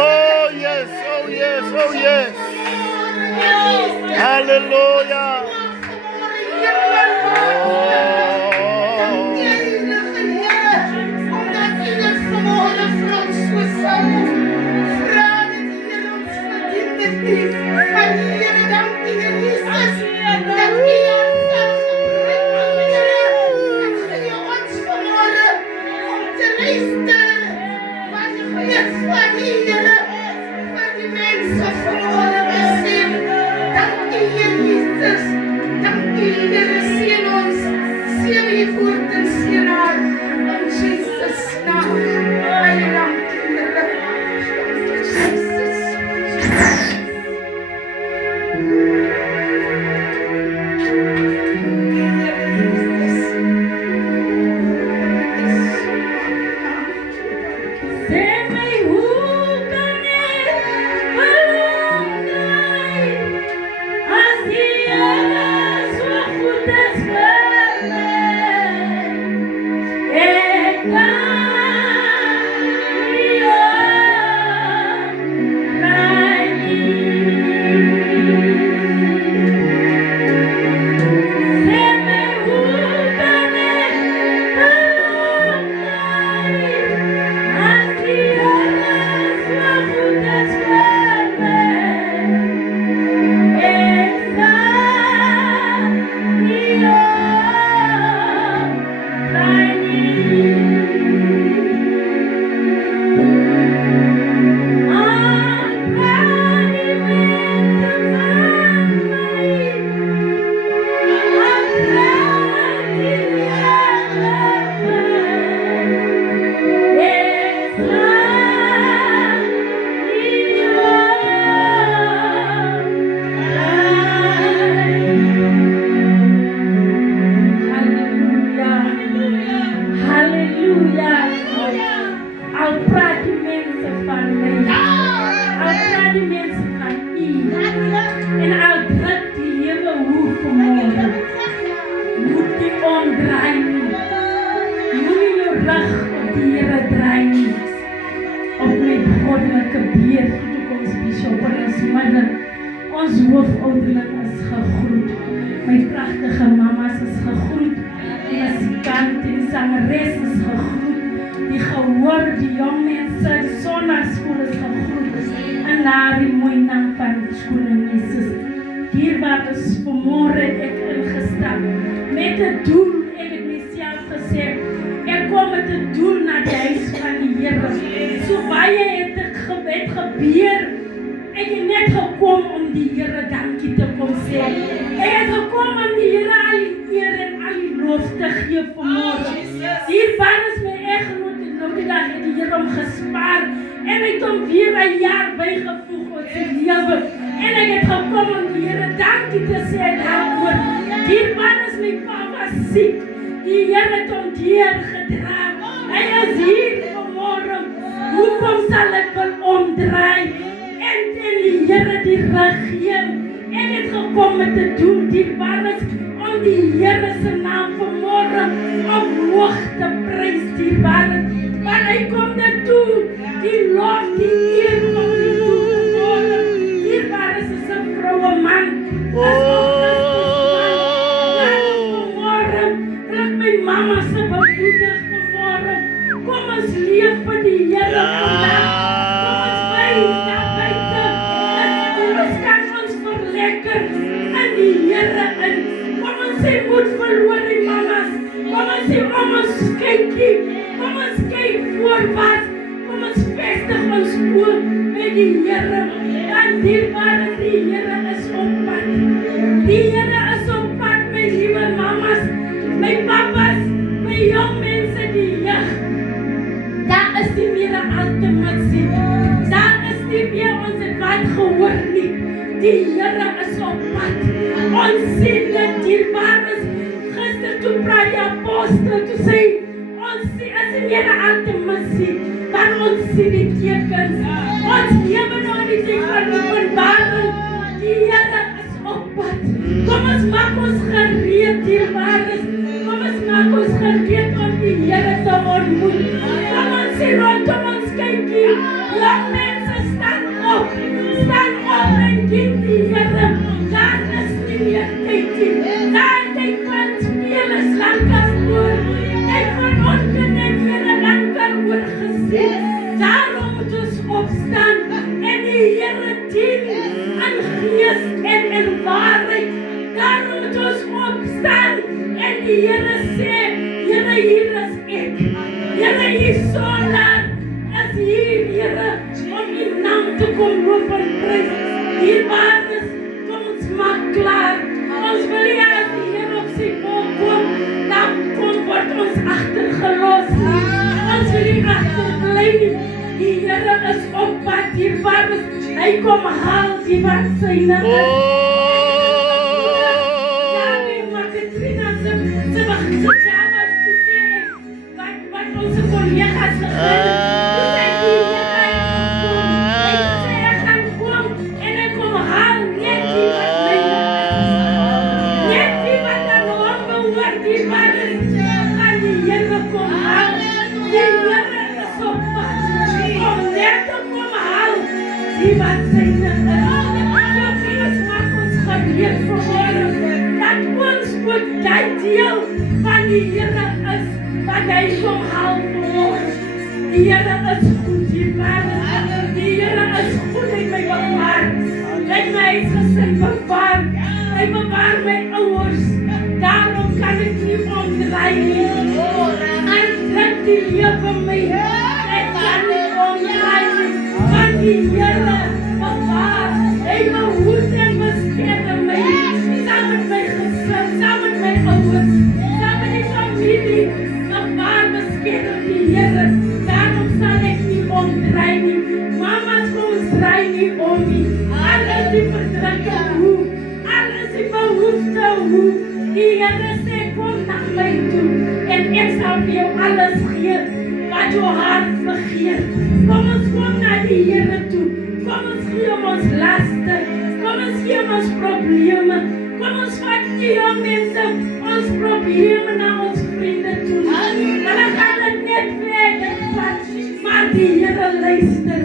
Oh yes, oh yes, oh yes. Hallelujah. Ons hoofouderling is gegroet. My pragtige mamas is gegroet. Die musikant en die sangeres is gegroet. Die gehoor, die jong mense, die sondagskool is gegroet. En na die mooi naam van die skool en Jesus. Dierbaar is vanmorgen ek ingestap. Met het doel, ek het myself gesê, ek kom met het doel naar die huis van die Here. So baie het ek gebeur. Ek het net gekom om die Here dankie te kom sê. Ek het gekom om die Here al die eer en al die loof te gee vanmorgen. Hiervan is my eggenoot en nou die dag het die Here hom gespaar en het hom weer 'n jaar bygevoeg op sy lewe. En ek het gekom om die Here dankie te sê daaroor. Hiervan is my papa siek. Die Here het hom deurgedra. Hy is hier vanmorgen. Hoekom sal ek wil omdraai? En die Here die rug gee. En het gekom met die doel dierbaar is om die Here se naam vanmorgen omhoog te prys dierbaar is. Want hy kom dit toe, die lof, die eer kom die toe vanmorgen. Dierbaar is 'n vroue man, as Augustus man. Vanmorgen wil ek my mama se bemoedig vanmorgen. Kom ons leef vir die Here vandag. Kom ons wys lekker in die Here in. Kom ons sê moed verloor die mamas. Kom ons sê ons kykie. Kom ons kyk voorwaarts. Kom ons vestig ons oë by die Here. Want dierbaar is die Here is op pad. Die Here is op pad, my liewe mamas, my papas, my jong mense, die jeug. Daar is nie meer 'n ultimatie. Daar is nie meer Die Here is op pad. Ons sien dit dierbares. Gister toe praat die apostel, toe sê ons sien as die Here altemissie, kan ons sien die tekens. Ons lewe nou in die tyd van openbaring. Die Here is op pad. Kom ons maak ons gereed, dierbares. Kom ons maak ons gereed om die Here te ontmoet. Kom ons sien rondom ons kykie. Jong mense, staan op en dien die Here. Daar is nie meer tyd nie. Daar tyd van speel is lankal oor. Tyd van ongenenhede lankal oorgesien. Daarom moet ons opstaan en die Here dien in gees en in waarheid. Daarom moet ons opstaan en die Here sê, Here, hier is ek. Here, hier solar is hier, Here, om die naam te kom roep en prys. Dierbares, kom ons maak klaar. Ons wil nie as die Here op sy volk kom, dan word ons agtergelos. Ons wil nie agterbly nie. Die Here is op pad, dierbares. Hy kom haal die wat syne is. Ja, maar Katrina se Java's gesê, wat onze collega's gegeen. Deel van die Here is wat hy kom haal vir ons. Die Here is goed, dierbares. Die Here is goed, hy my bewaar. Hy my huisgesin bewaar. Hy bewaar my ouers. Daarom kan ek nie omdraai nie. Hy trek die lewe my. Ek kan nie omdraai nie. Want die Here bewaar. Hy behoed en beskerm my. Saam met my gesin, saam met my ouers, saam met die familie, bewaar beskerm die Here. Daarom sal ek nie omdraai nie. Mama's kom ons draai nie om nie. Alles die verdrukking hoe, alles die behoefte hoe. Die Here sê kom na my toe en ek sal vir jou alles gee wat jou hart begeer. Kom na die Here toe. Kom ons gee ons laste. Kom ons gee ons probleme. Kom ons vat die jong mense ons probleme na ons vriende toe. Hulle gaan dit net verder vat, maar die Here luister.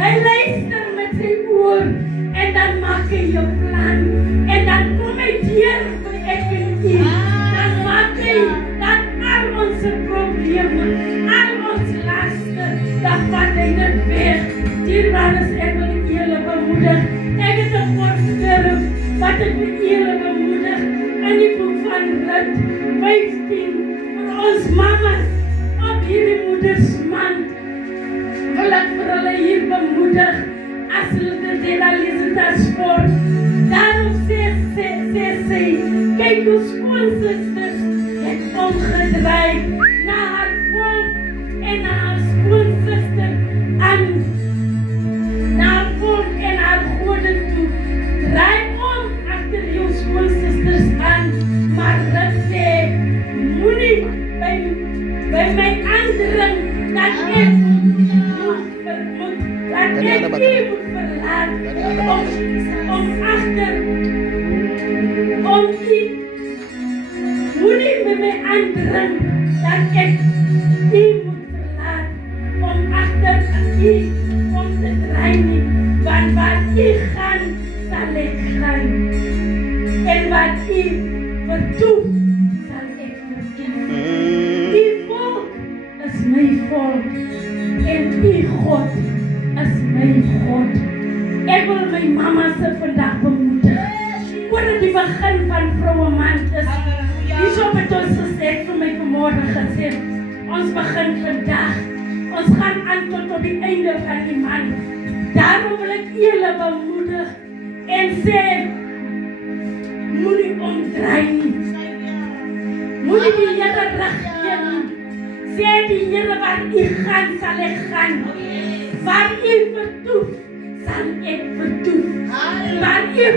Hy luister met sy oor en dan maak hy jou plan. En dan kom hy deur vir ek en u. Dan maak hy dat al ons probleme, al ons laste, dan vat hy dit weg. Dierbares, ek wil julle bemoedig. Ek het 'n voorskrif wat ek vir julle bemoedig in die boek van Rut 15 vir ons mamas op hierdie moedersmaand. Wil ek vir hulle hier bemoedig as hulle dit lees het as voor. Daarom sê, kyk hoe skoonsusters het omgedraai na haar volk en na haar skoonsuster aan na haar volk en haar gode toe. Draai om agter jou skoonsusters aan, maar dit sê, moenie by my aandring dat ek moet verlaat om agter om die moenie by my aandring dat ek die moet verlaat om agter die om te draai nie, want wat die gaan sal ek gaan en wat die verdoef sal ek verdoef. Die volk is my volk en die God is my God. Ek wil my mama se vandag bemoedig. Oor die begin van vroue maand is hierso met ons gesê vir my vanmorgen gesê, ons begin vandag, ons gaan aan tot op die einde van die maand. Daarom wil ek julle bemoedig en sê, moenie omdraai nie. Moenie die Here reggee nie. Sê die Here waar u gaan, sal ek gaan. Waar u vertoef, sal ek vertoef. Maar u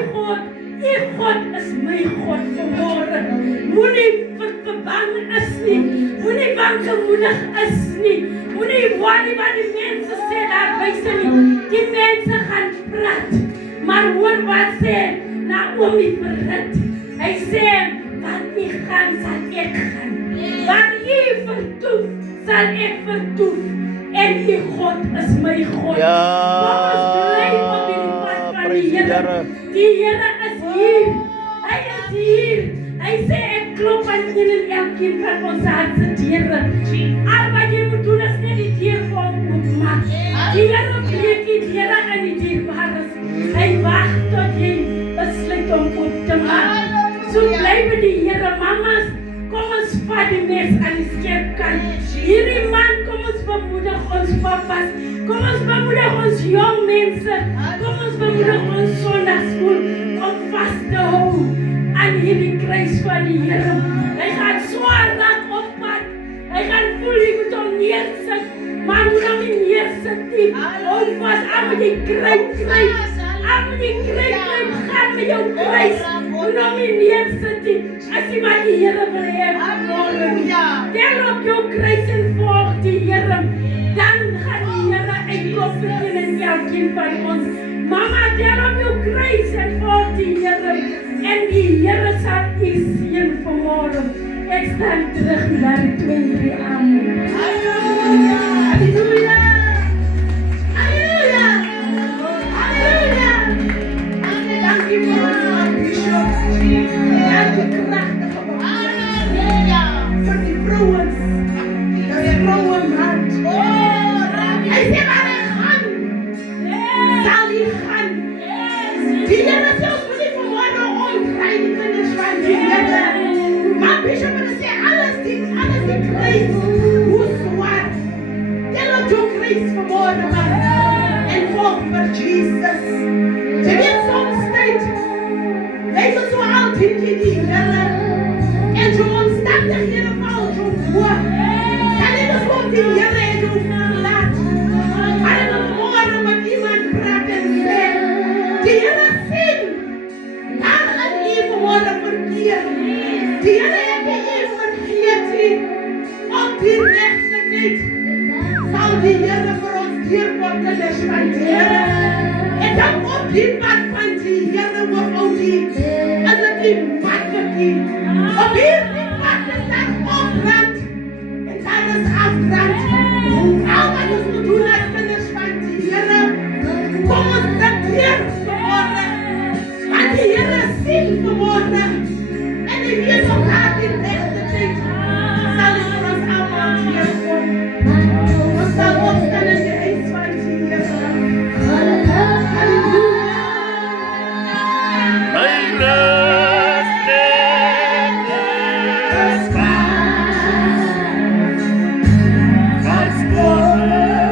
God is my God vanmôre. Moenie bang is nie. Moenie wankelmoedig is nie. Moenie worry wat die mense sê daar buite nie. Die mense gaan praat. Maar hoor wat sê Naomi vir Rut. Hy sê, waar u gaan, sal ek gaan. Waar u vertoef, sal ek vertoef. En die God is my God. Ja, Kom ons bly op hierdie pad van die prys die Here. Here. Die Here is hier. Hy is hier. Hy sê ek klop aan een en elkeen van ons hart se deure. Al wat jy moet doen is net die deur vir hom oopmaak. Die Here breek die deure in die dierbares. Hy wag tot jy besluit om oop te maak. So bly by die Here, mamas. Kom ons vat die mes aan die skerpkant. Hierdie man, kom ons bemoedig ons papas. Kom ons bemoedig ons jong mense. Kom ons bemoedig ons sondagskool om vas te hou aan hierdie kruis van die Here. Hy gaan swaar raak op pad. Hy gaan voel jy moet hom neersit. Maar moet hom nie neersit nie. Hou vas aan met die kruis. Aan met die kruis. Gaan met jou kruis. Moet hom nie neersit nie. As jy wat die Here wil hê vanmôre. Tel op jou kruis en volg die Here. Dan gaan die Here uitkom vir een en elkeen van ons. Mama, tel op jou kruis en volg die Here. En die Here sal u seën vanmôre. Ek staan terug naar die 2-3 amen. Halleluja! Halleluja! Halleluja! Halleluja! Dankie vir ons Bishop. Dankie kragtige Halleluja! Vir die vrouens. Die vrouwenhart. Hy sê maar hy gaan. Sal hy gaan. Die Here sê ons moet nie vanmôre omkry die kinders van die Here. Maar Bishop het gesê alles die kruis. Hoe zwaar. Tel op jou kruis vanmôre man. En volg vir Jesus. Jy weet soms tyd. Lyk het so altyd die Here. En jou omstandighede val jou voor. En dit is wat die Here het jou verlaat. Maar in vanmôre met iemand praat en sê, die Here sien. Daar gaan jy vanmôre verkeer. Die Here het jy vergeet. Op die regte tyd sal die Here vir ons deurkom kinders van die Here. En dan op die pad van die Here hoof ou die is dit die makkie. Op hierdie pad is daar opbrand. En daar is afbrand. Al wat ons moet doen as kinders van die Here, kom ons bekeer vanmôre. Want die Here sien vanmôre. En die weet op haar die regte tyd sal hy vir ons allemaal deurkom. Ons sal opstaan in die huis van die Here. Halleluja! My rus net is vas.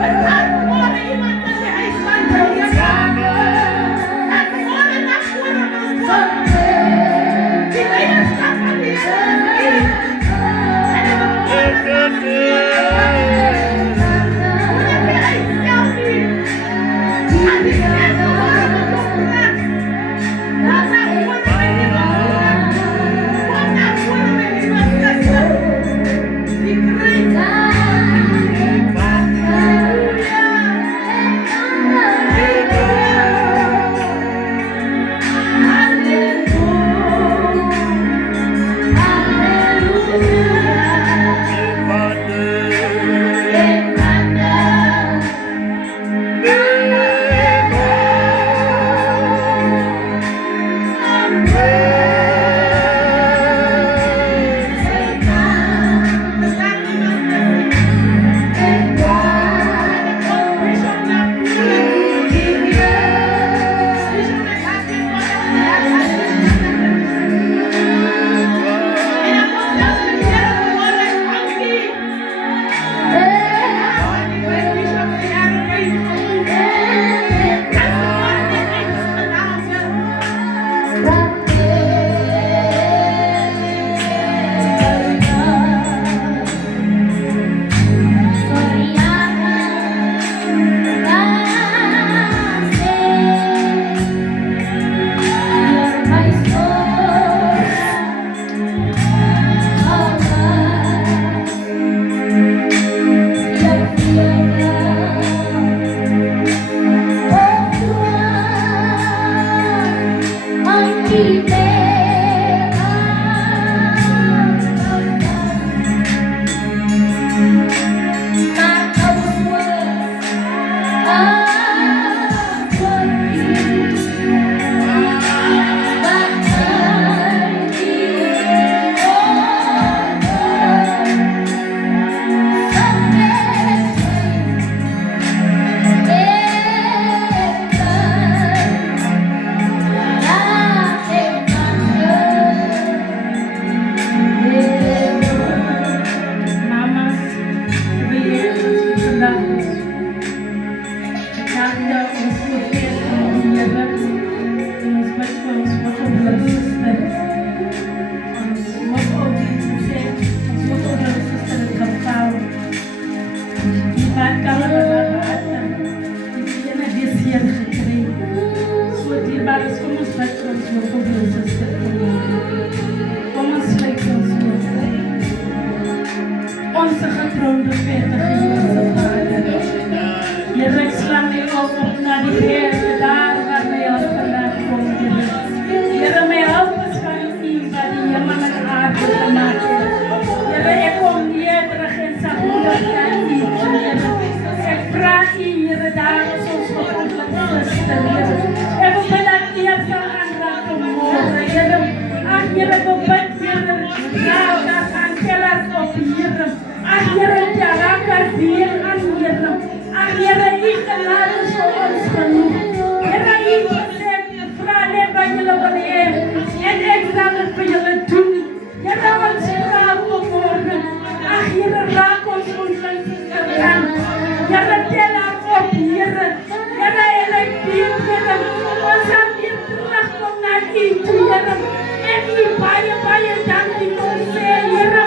Is daar vanmôre iemand in die huis van die Here? Onze getroonde vettige Heerse Vader. Heer, ik sla mij op naar die Heer, daar waar mij al vandaan komt, Heer. Heer, mij help eens van U, wat die hemel en aarde gemaakt heeft. Heer, ik kom nederig en zachtmoedig aan U, Heer. Ik vraag U, Heer, daar is ons gevoelige zuster, Heer. Ik wil dat Heer zal aanraken morgen, Heer. Ach, Heer, ik wil bid, Heer, nou, dat aan keller op, Heer. Ach, Heer, ja, raak Heer aan, Heer. Ach, Heer, U genade is voor ons genoeg. Heer, U gezegd, vraag net wat jullie willen hebben. En ik zal het voor jullie doen. Heer, ons vraag vanmorgen. Ach, Heer, raak ons zuster aan. Heer, tel haar op, Heer. Heer, en ik bied, Heer. Ons zal weer terugkomen naar U toe, Heer. En U baie dankie vir ons sê, Here.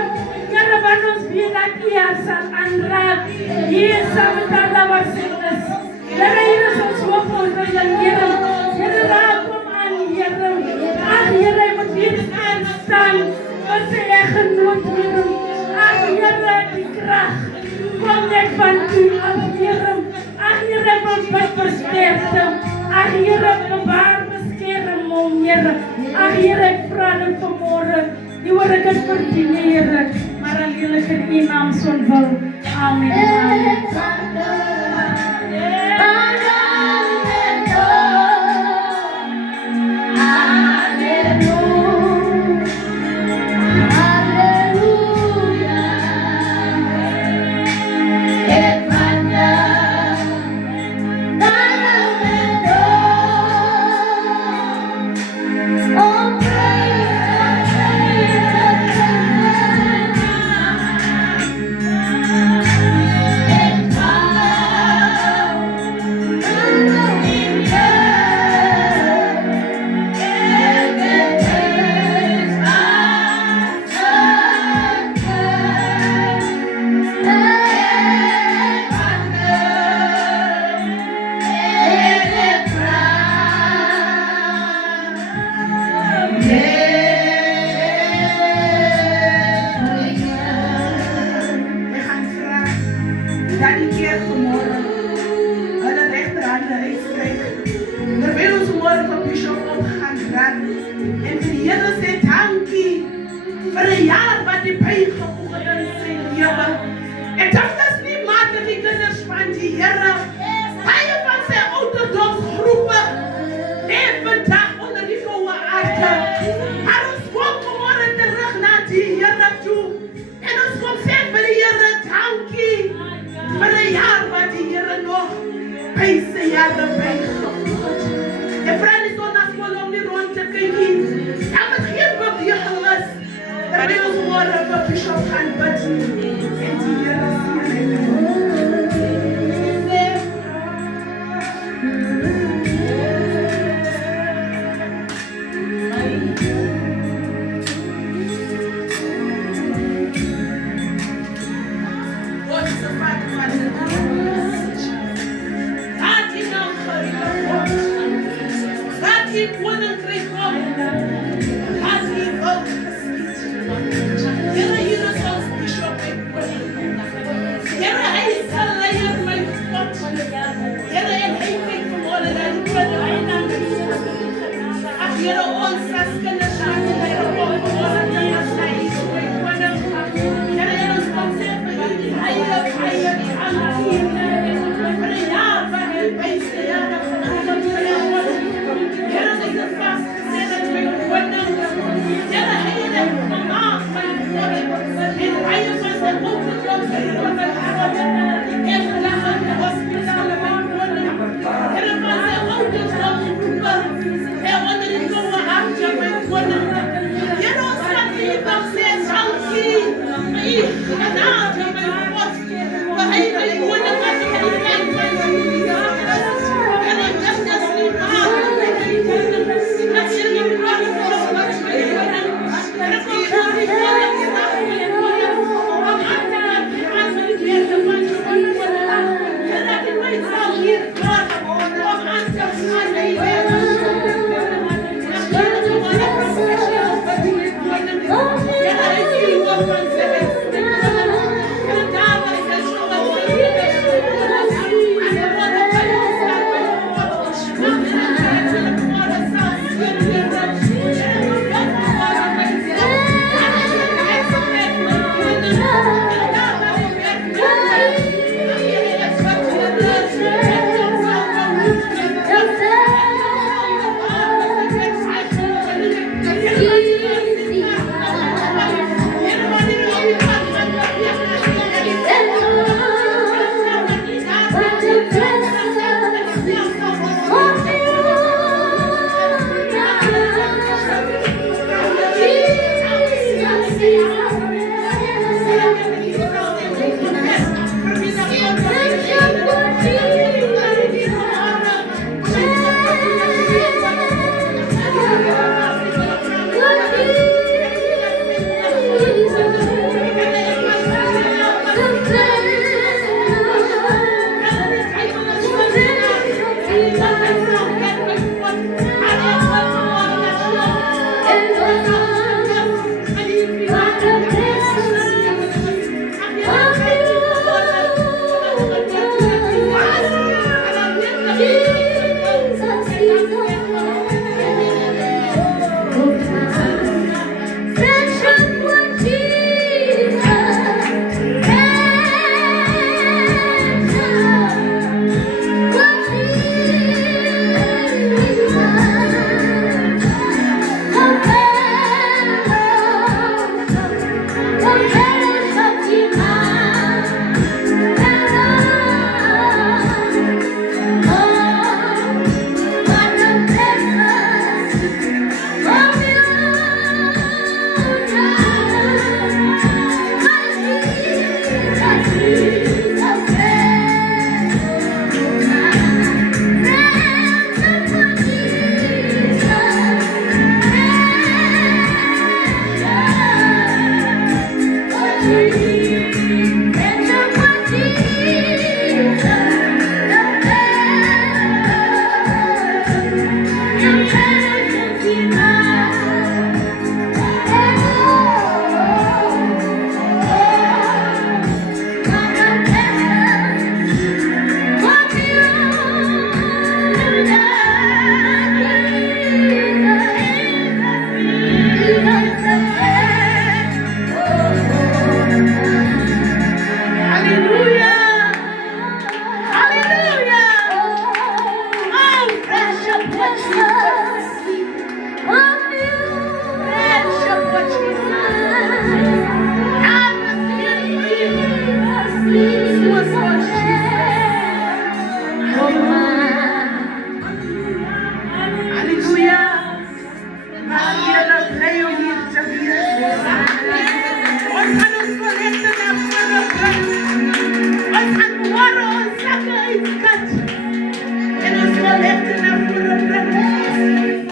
Here, wat ons weet dat U haar sal aanraak. Hier sal met alle wat sy is. Here, hier is ons hoop ons Here. Here, raak hom aan, Here. Ach, Here, hy moet weer aanstaan. Wat sy genoot, Here. Ach, Here, die kracht kom net van U af, Here. Ach, Here, ons bid vir sterkte. Ach, Here, bewaar beskerm hom, Here. Ach, Here, ek vra dit vanmorgen. Die hoor ek het verdien, Here. Maar alleenlik in U naam son wil. Amen. Amen.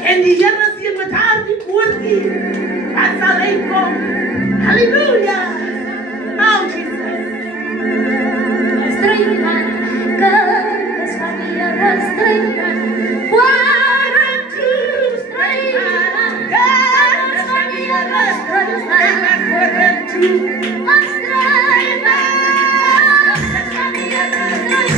En die Here sien met haar die woordie. Wat sal uitkom? Halleluja. Oh Jesus. Strijden, kermis van die Here strijden. Warranty strijden, kermis van die Here strijden. Warranty strijden, kermis van die Here strijden.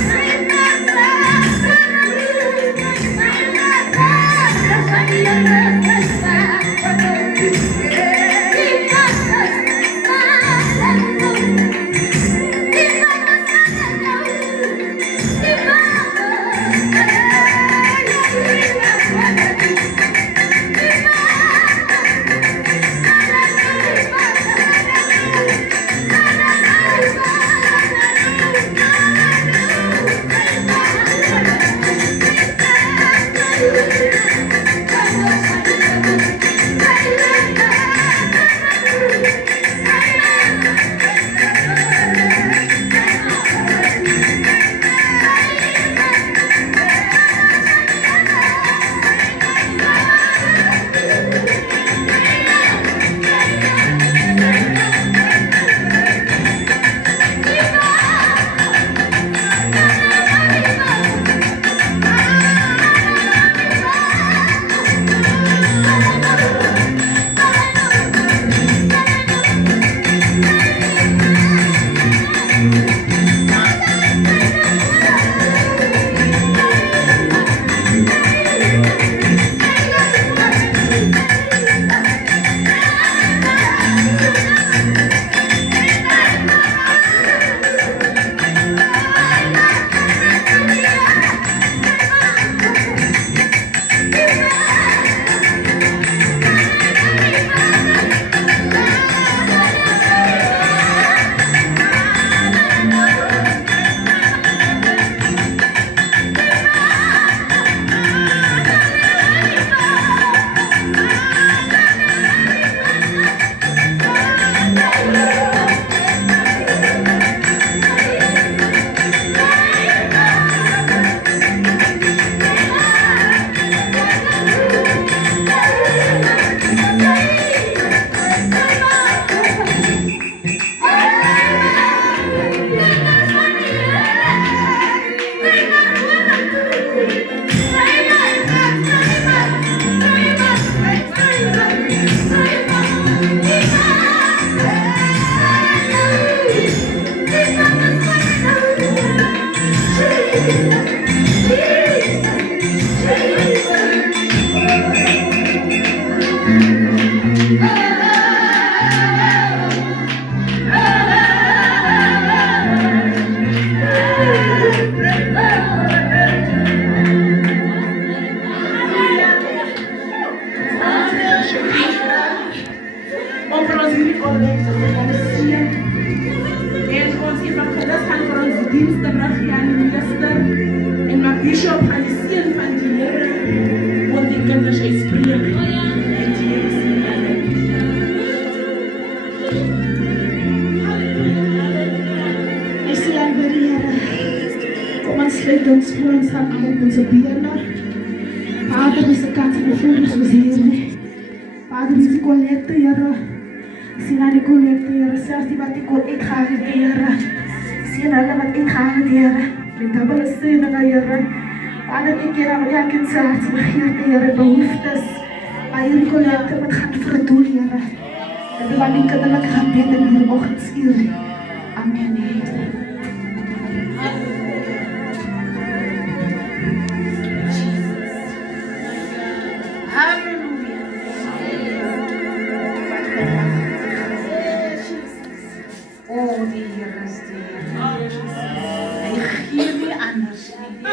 Hy gee nie anders nie.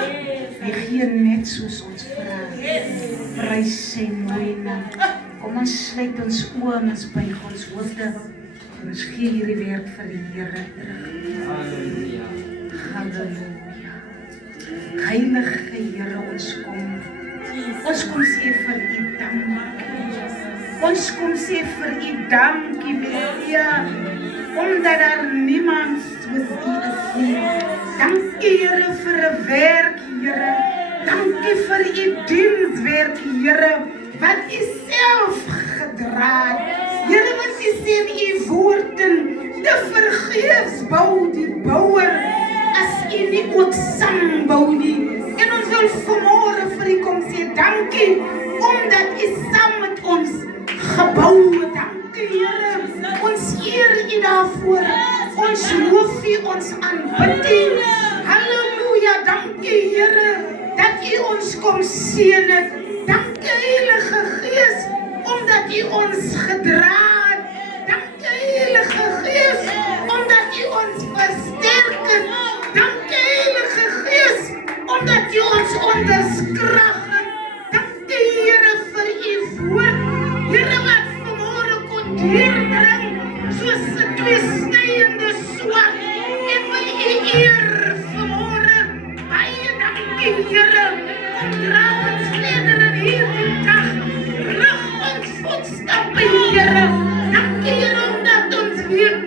Hy gee net soos ons vra. Prys sy mooi naam. Kom ons sluit ons oë en ons buig ons hoofde. En ons gee hierdie werk vir die Here terug. Halleluja. Halleluja. Heilige Here, ons kom. Ons kom sê vir U dankie. Ons kom sê vir U dankie, Messia, omdat daar niemand soos U is nie. Dankie Here vir 'n werk, Here. Dankie vir U dienswerk, Here, wat U self gedra het. Here, wat U sê in U woorden, te vergeefs bou die bouer, as U nie ook saam bou nie. En ons wil vanmôre vir U kom sê dankie, omdat U saam met ons gebou het. Dankie Here, ons eer U daarvoor. Ons loof U, ons aanbid U. Halleluja, dankie Here, dat U ons kom seën het. Dankie Heilige Gees, omdat U ons gedra het. Dankie Heilige Gees, omdat U ons versterk het. Dankie Heilige Gees, omdat U ons onderskrag het. Dankie Here vir U woord. Here, wat vanmôre kon deurdring, soos 'n tweesnydende swaard. En wil U eer vanmôre. Baie dankie Here. Kom dra ons verder in hierdie dag. Rig ons voetstappe, Here. Dankie Here, omdat ons weet,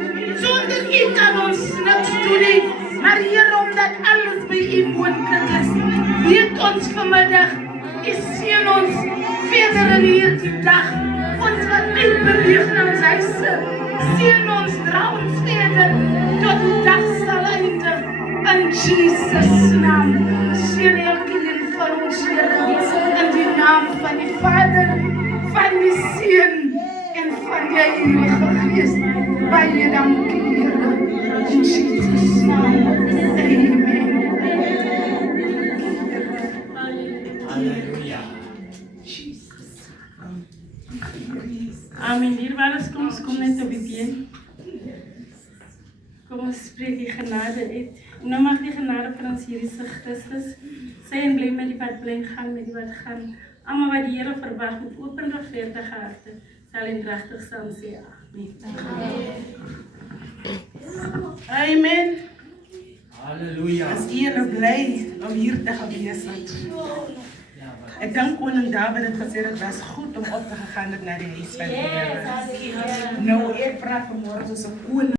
sonder U kan ons niks doen nie. Maar Here, omdat alles by U moontlik is, weet ons vanmiddag, U seën ons verder in hierdie dag. Ons wat uitbeweeg na ons huise, seën ons, dra ons verder, tot die dag sal eindig. In Jesus' naam, seën elkeen van ons, Here, in die naam van die Vader, van die Seun en van die Heilige Gees. Baie dankie, Here, in Jesus' naam. Amen. Halleluja. Amen. Dierbares, kom ons kom net op die been. Kom ons spreek die genade uit. En nou mag die genade van ons Here Jesus Christus sy en bly met die wat bly gaan, met die wat gaan. Almal wat die Here verwag met oop en regverdige harte, sal en regtig saam sê amen. Amen. Halleluja. As Here bly om hier te gewees het. Ek dink koning Dawid het gesê dit was goed om op te gegaan het na die huis van die Here. Nou ek praat vanmôre soos 'n koning.